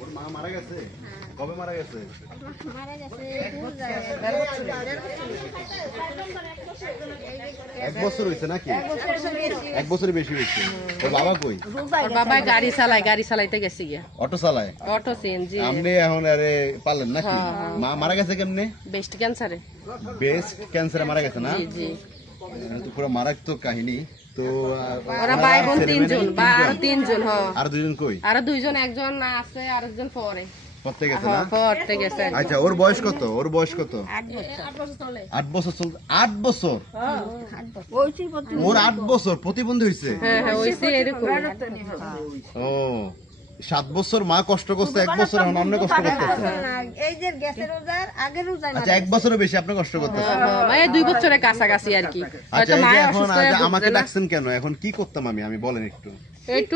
ওর মা মারা গেছে? কবে মারা গেছে? এক বছর হয়েছে নাকি? এক বছরের বেশি হয়েছে। ওর বাবা কই? ওর বাবা গাড়ি চালাইতে গেছে গিয়া। অটো চালায়? Auto CNG. আপনি এখন আরে পারলেন নাকি? মা মারা গেছে কেমনে? ব্রেস্ট ক্যান্সারে। ব্রেস্ট ক্যান্সারে মারা গেছে না? জি জি। তো পুরো মারাত্মক কাহিনী। তো ওরা ভাই বোন তিনজন, আর তিনজন। আর দুজন কই? আর দুইজন, একজন আছে আর একজন পরে। পড়তে গেছে না? পড়তে গেছে। আচ্ছা, ওর বয়স কত? ওর বয়স কত? 8 বছর চলে। 8 বছর চলতে? 8 বছর? ওর 8 বছর প্রতিবন্ধী হইছে? হ্যাঁ হ্যাঁ, ওইছে এরকম। ও 7 বছর মা কষ্ট করছে, 1 বছর এখন অন্য কষ্ট করতেছে। এই যে গ্যাসের রোজার আগের রোজায় আচ্ছা, 1 বছরের বেশি আপনি কষ্ট করতেছেন। মানে 2 বছরের কাছাকাছি আর কি। আচ্ছা, এই যে এখন আমাকে ডাকছেন কেন? এখন কি করতাম আমি বলেন একটু।